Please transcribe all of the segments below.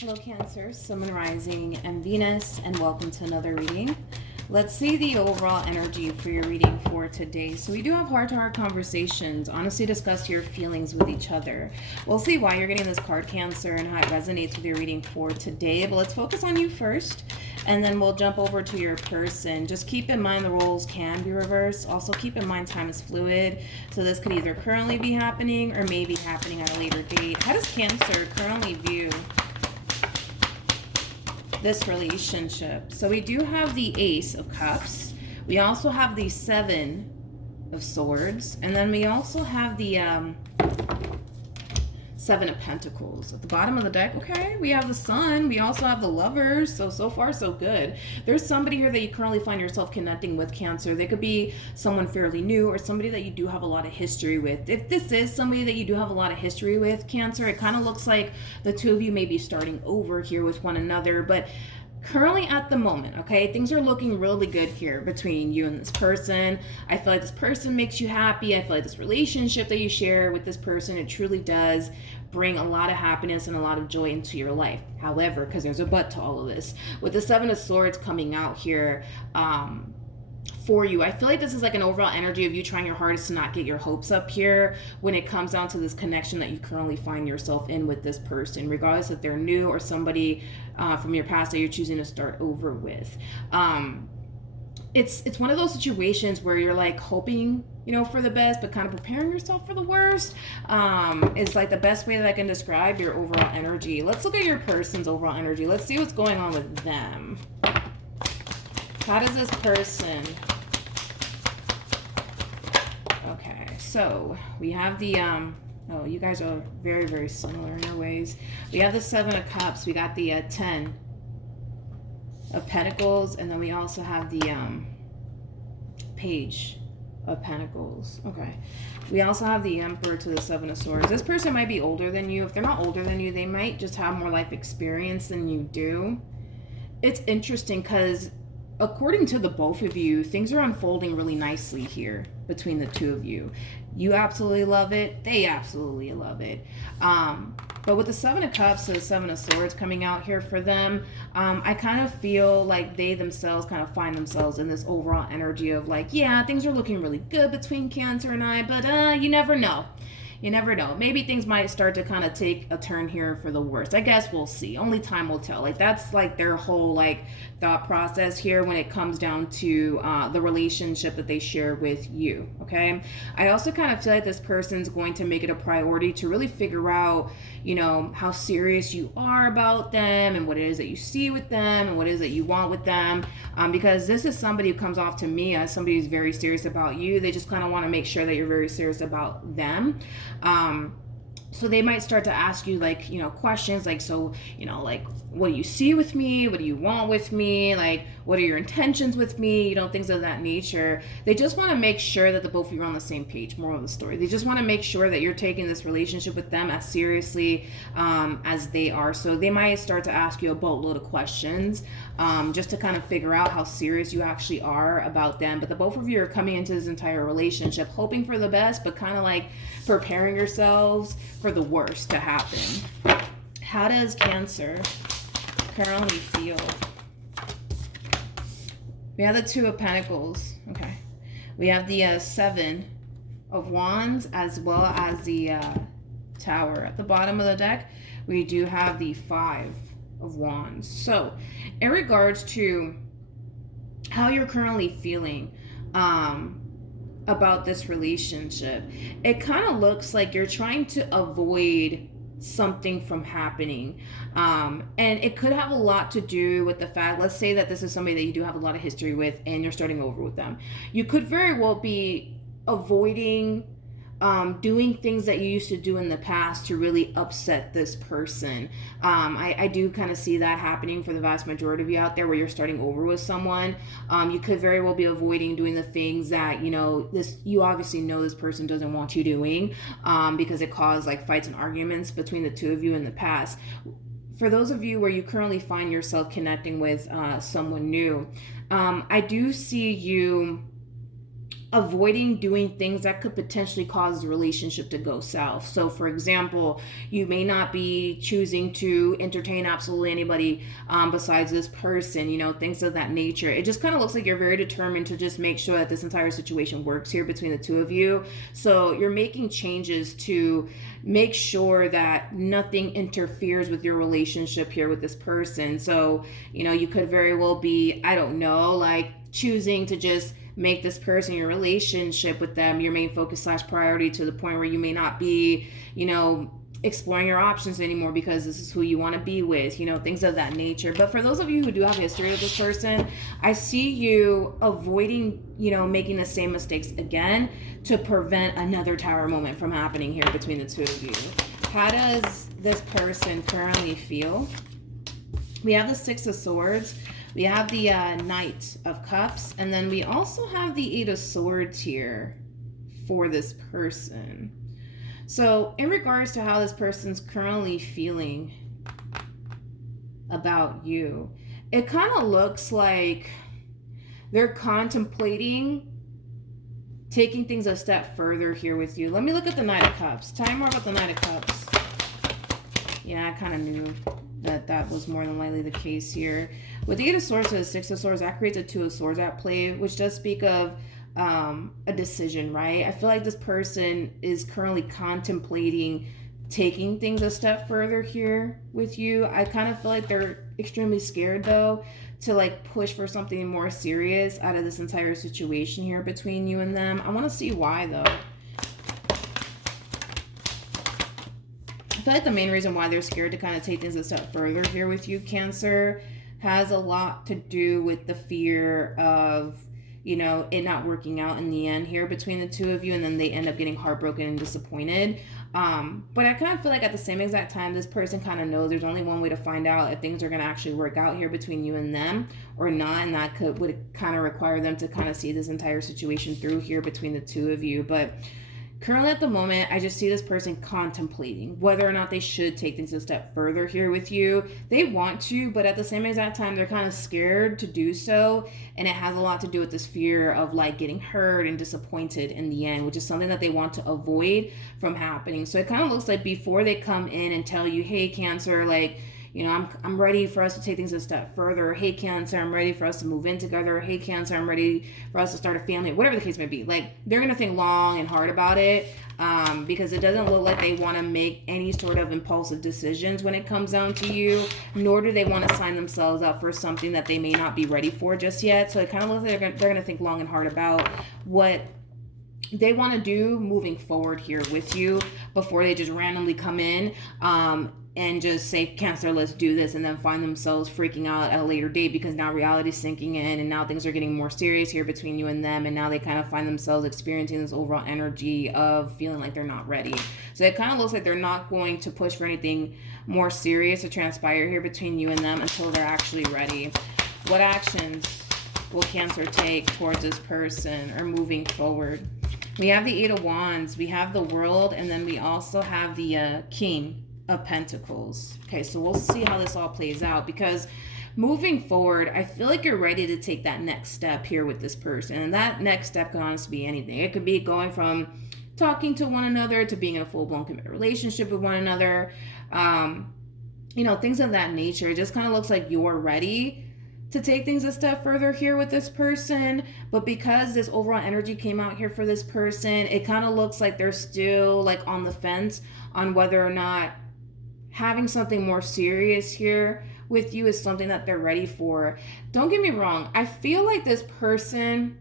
Hello Cancer, Sun, Moon, Rising, and Venus, and welcome to another reading. Let's see the overall energy for your reading for today. So we do have heart-to-heart conversations. Honestly, discuss your feelings with each other. We'll see why you're getting this card, Cancer, and how it resonates with your reading for today. But let's focus on you first, and then we'll jump over to your person. Just keep in mind the roles can be reversed. Also keep in mind time is fluid. So this could either currently be happening or maybe happening at a later date. How does Cancer currently view this relationship? So we do have the Ace of Cups. We also have the Seven of Swords. And then we also have the Seven of Pentacles. At the bottom of the deck, okay, we have the Sun. We also have the Lovers. So far, so good. There's somebody here that you currently find yourself connecting with, Cancer. They could be someone fairly new or somebody that you do have a lot of history with. If this is somebody that you do have a lot of history with, Cancer, it kind of looks like the two of you may be starting over here with one another. But currently at the moment, okay, things are looking really good here between you and this person. I feel like this person makes you happy. I feel like this relationship that you share with this person, it truly does bring a lot of happiness and a lot of joy into your life. However, because there's a but to all of this, with the Seven of Swords coming out here, for you, I feel like this is like an overall energy of you trying your hardest to not get your hopes up here when it comes down to this connection that you currently find yourself in with this person, regardless if they're new or somebody from your past that you're choosing to start over with. It's one of those situations where you're like hoping, you know, for the best, but kind of preparing yourself for the worst. Is like the best way that I can describe your overall energy. Let's look at your person's overall energy. Let's see what's going on with them. How does this person... Okay, so we have the, oh, you guys are very, very similar in your ways. We have the Seven of Cups. We got the 10 of Pentacles. And then we also have the Page of Pentacles. Okay. We also have the Emperor to the Seven of Swords. This person might be older than you. If they're not older than you, they might just have more life experience than you do. It's interesting because according to the both of you, things are unfolding really nicely here between the two of you. You absolutely love it. They absolutely love it. But with the Seven of Cups and the Seven of Swords coming out here for them, I kind of feel like they themselves kind of find themselves in this overall energy of like, yeah, things are looking really good between Cancer and I, but you never know. You never know. Maybe things might start to kind of take a turn here for the worst. I guess we'll see. Only time will tell. Like that's like their whole like thought process here when it comes down to the relationship that they share with you. Okay. I also kind of feel like this person's going to make it a priority to really figure out, you know, how serious you are about them and what it is that you see with them and what it is that you want with them. Because this is somebody who comes off to me as somebody who's very serious about you. They just kind of want to make sure that you're very serious about them. So they might start to ask you like, you know, questions like, so, you know, like, what do you see with me? What do you want with me? Like, what are your intentions with me? You know, things of that nature. They just want to make sure that the both of you are on the same page. Moral of the story. They just want to make sure that you're taking this relationship with them as seriously as they are. So they might start to ask you a boatload of questions just to kind of figure out how serious you actually are about them. But the both of you are coming into this entire relationship hoping for the best, but kind of like preparing yourselves for the worst to happen. How does Cancer currently feel? We have the Two of Pentacles. Okay. We have the Seven of Wands as well as the Tower. At the bottom of the deck, we do have the Five of Wands. So, in regards to how you're currently feeling about this relationship, it kind of looks like you're trying to avoid something from happening, and it could have a lot to do with the fact, let's say that this is somebody that you do have a lot of history with and you're starting over with them. You could very well be avoiding doing things that you used to do in the past to really upset this person. I do kind of see that happening for the vast majority of you out there where you're starting over with someone. You could very well be avoiding doing the things that, you know, you obviously know this person doesn't want you doing because it caused like fights and arguments between the two of you in the past. For those of you where you currently find yourself connecting with someone new, I do see you avoiding doing things that could potentially cause the relationship to go south. So for example, you may not be choosing to entertain absolutely anybody besides this person, you know, things of that nature. It just kind of looks like you're very determined to just make sure that this entire situation works here between the two of you. So you're making changes to make sure that nothing interferes with your relationship here with this person. So, you know, you could very well be, I don't know, like choosing to just make this person, your relationship with them, your main focus / priority, to the point where you may not be, you know, exploring your options anymore because this is who you want to be with, you know, things of that nature. But for those of you who do have a history with this person, I see you avoiding, you know, making the same mistakes again to prevent another tower moment from happening here between the two of you. How does this person currently feel? We have the Six of Swords. We have the Knight of Cups, and then we also have the Eight of Swords here for this person. So in regards to how this person's currently feeling about you, it kind of looks like they're contemplating taking things a step further here with you. Let me look at the Knight of Cups. Tell me more about the Knight of Cups. Yeah, I kind of knew that was more than likely the case here. With the Eight of Swords to the Six of Swords, that creates a Two of Swords at play, which does speak of a decision, right? I feel like this person is currently contemplating taking things a step further here with you. I kind of feel like they're extremely scared, though, to like push for something more serious out of this entire situation here between you and them. I want to see why, though. I feel like the main reason why they're scared to kind of take things a step further here with you, Cancer, has a lot to do with the fear of, you know, it not working out in the end here between the two of you, and then they end up getting heartbroken and disappointed. But I kind of feel like at the same exact time, this person kind of knows there's only one way to find out if things are going to actually work out here between you and them or not, and that would kind of require them to kind of see this entire situation through here between the two of you. But currently at the moment, I just see this person contemplating whether or not they should take things a step further here with you. They want to, but at the same exact time, they're kind of scared to do so. And it has a lot to do with this fear of like getting hurt and disappointed in the end, which is something that they want to avoid from happening. So it kind of looks like before they come in and tell you, hey, Cancer, like, you know, I'm ready for us to take things a step further. Hey, Cancer, I'm ready for us to move in together. Hey, Cancer, I'm ready for us to start a family. Whatever the case may be. Like, they're going to think long and hard about it because it doesn't look like they want to make any sort of impulsive decisions when it comes down to you, nor do they want to sign themselves up for something that they may not be ready for just yet. So it kind of looks like they're going to think long and hard about what they want to do moving forward here with you before they just randomly come in and just say, Cancer, let's do this, and then find themselves freaking out at a later date because now reality's sinking in and now things are getting more serious here between you and them, and now they kind of find themselves experiencing this overall energy of feeling like they're not ready. So it kind of looks like they're not going to push for anything more serious to transpire here between you and them until they're actually ready. What actions will Cancer take towards this person or moving forward? We have the Eight of Wands, we have the World, and then we also have the King of Pentacles. Okay, so we'll see how this all plays out, because moving forward, I feel like you're ready to take that next step here with this person. And that next step can honestly be anything. It could be going from talking to one another to being in a full-blown committed relationship with one another. You know, things of that nature. It just kind of looks like you're ready to take things a step further here with this person. But because this overall energy came out here for this person, it kind of looks like they're still like on the fence on whether or not having something more serious here with you is something that they're ready for. Don't get me wrong. I feel like this person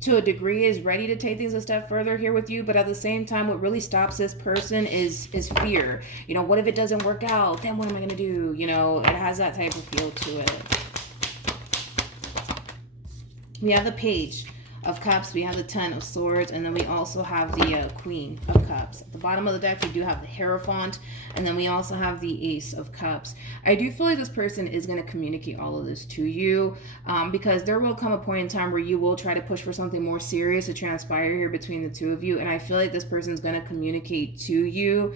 to a degree is ready to take things a step further here with you, but at the same time, what really stops this person is fear. You know, what if it doesn't work out? Then what am I going to do? You know, it has that type of feel to it. We have the Page of Cups, we have the Ten of Swords, and then we also have the Queen of Cups. At the bottom of the deck, we do have the Hierophant, and then we also have the Ace of Cups. I do feel like this person is going to communicate all of this to you because there will come a point in time where you will try to push for something more serious to transpire here between the two of you, and I feel like this person is going to communicate to you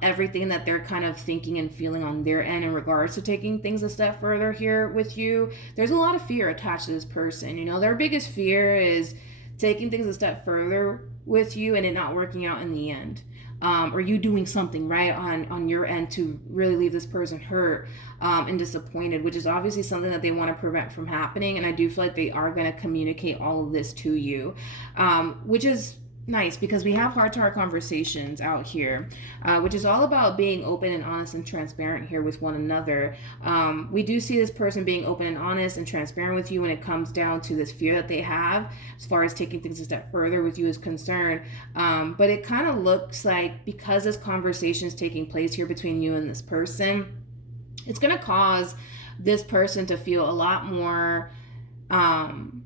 everything that they're kind of thinking and feeling on their end in regards to taking things a step further here with you. There's a lot of fear attached to this person. You know, their biggest fear is taking things a step further with you and it not working out in the end. Or you doing something right on your end to really leave this person hurt and disappointed, which is obviously something that they want to prevent from happening. And I do feel like they are going to communicate all of this to you, which is nice because we have heart-to-heart conversations out here, which is all about being open and honest and transparent here with one another. We do see this person being open and honest and transparent with you when it comes down to this fear that they have as far as taking things a step further with you is concerned. But it kind of looks like because this conversation is taking place here between you and this person, it's going to cause this person to feel a lot more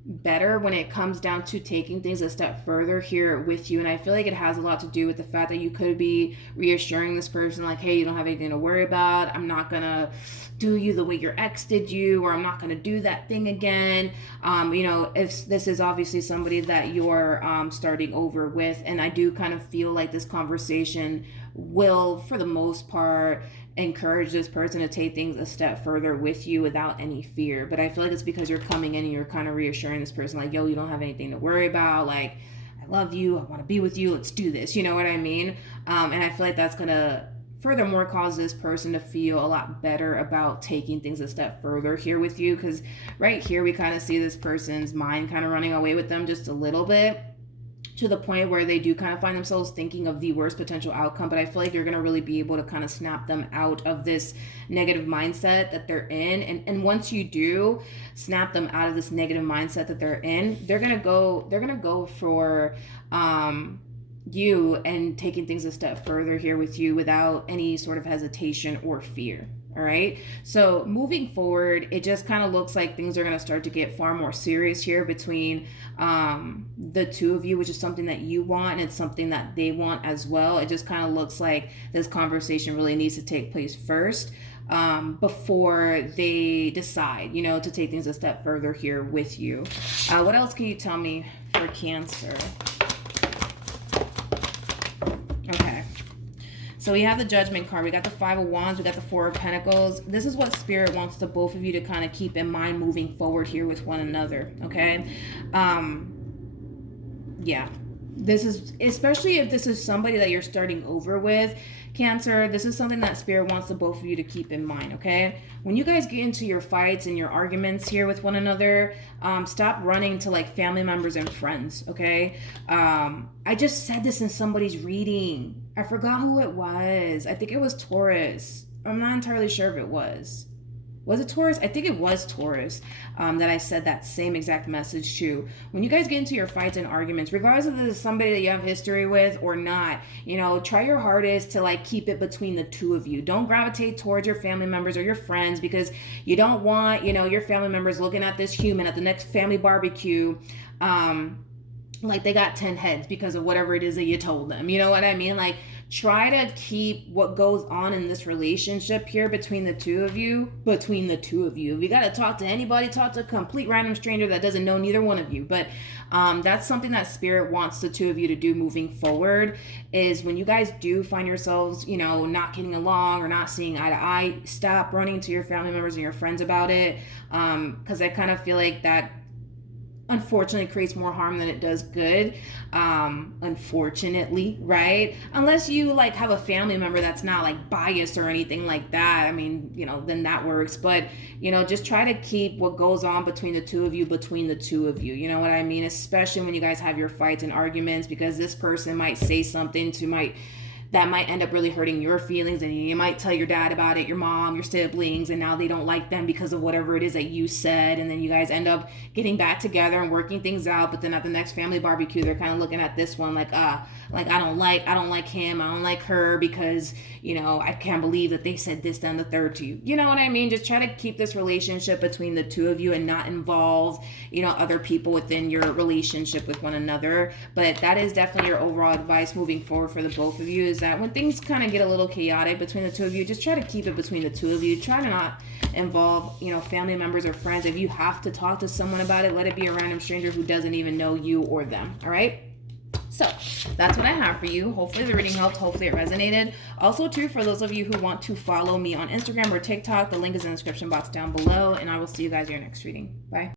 better when it comes down to taking things a step further here with you. And I feel like it has a lot to do with the fact that you could be reassuring this person like, hey, you don't have anything to worry about. I'm not gonna do you the way your ex did you, or I'm not gonna do that thing again. If this is obviously somebody that you're starting over with, and I do kind of feel like this conversation will, for the most part, encourage this person to take things a step further with you without any fear. But I feel like it's because you're coming in and you're kind of reassuring this person like, yo, you don't have anything to worry about. Like, I love you. I want to be with you. Let's do this. You know what I mean? And I feel like that's going to furthermore cause this person to feel a lot better about taking things a step further here with you. Because right here, we kind of see this person's mind kind of running away with them just a little bit, to the point where they do kind of find themselves thinking of the worst potential outcome. But I feel like you're going to really be able to kind of snap them out of this negative mindset that they're in. And once you do snap them out of this negative mindset that they're in, they're going to go for you and taking things a step further here with you without any sort of hesitation or fear. All right. So moving forward, it just kind of looks like things are going to start to get far more serious here between the two of you, which is something that you want and it's something that they want as well. It just kind of looks like this conversation really needs to take place first before they decide, to take things a step further here with you. What else can you tell me for Cancer? Okay. So we have the Judgment card. We got the Five of Wands. We got the Four of Pentacles. This is what Spirit wants the both of you to kind of keep in mind moving forward here with one another. Okay. Yeah. This is, especially if this is somebody that you're starting over with, Cancer, this is something that Spirit wants the both of you to keep in mind, okay? When you guys get into your fights and your arguments here with one another, stop running to like family members and friends, okay? I just said this in somebody's reading. I forgot who it was. I think it was Taurus. I'm not entirely sure if it was. Was it Taurus? I think it was Taurus that I said that same exact message to. When you guys get into your fights and arguments, regardless of if this is somebody that you have history with or not, try your hardest to like keep it between the two of you. Don't gravitate towards your family members or your friends, because you don't want, your family members looking at this human at the next family barbecue like they got 10 heads because of whatever it is that you told them. You know what I mean? Like, try to keep what goes on in this relationship here between the two of you. If you got to talk to anybody, talk to a complete random stranger that doesn't know neither one of you. But that's something that Spirit wants the two of you to do moving forward, is when you guys do find yourselves, not getting along or not seeing eye to eye, stop running to your family members and your friends about it. Because I kind of feel like that unfortunately creates more harm than it does good, unfortunately, right? Unless you like have a family member that's not like biased or anything like that, I mean, then that works. But just try to keep what goes on between the two of you, you know what I mean? Especially when you guys have your fights and arguments, because this person might say something that might end up really hurting your feelings, and you might tell your dad about it, your mom, your siblings, and now they don't like them because of whatever it is that you said, and then you guys end up getting back together and working things out. But then at the next family barbecue, they're kind of looking at this one like I don't like him, I don't like her, because I can't believe that they said this, then the third to you. You know what I mean? Just try to keep this relationship between the two of you and not involve other people within your relationship with one another. But that is definitely your overall advice moving forward for the both of you, is that when things kind of get a little chaotic between the two of you, just try to keep it between the two of you. Try to not involve family members or friends. If you have to talk to someone about it, let it be a random stranger who doesn't even know you or them. All right? So that's what I have for you. Hopefully the reading helped. Hopefully it resonated. Also, too, for those of you who want to follow me on Instagram or TikTok, the link is in the description box down below, and I will see you guys in your next reading. Bye.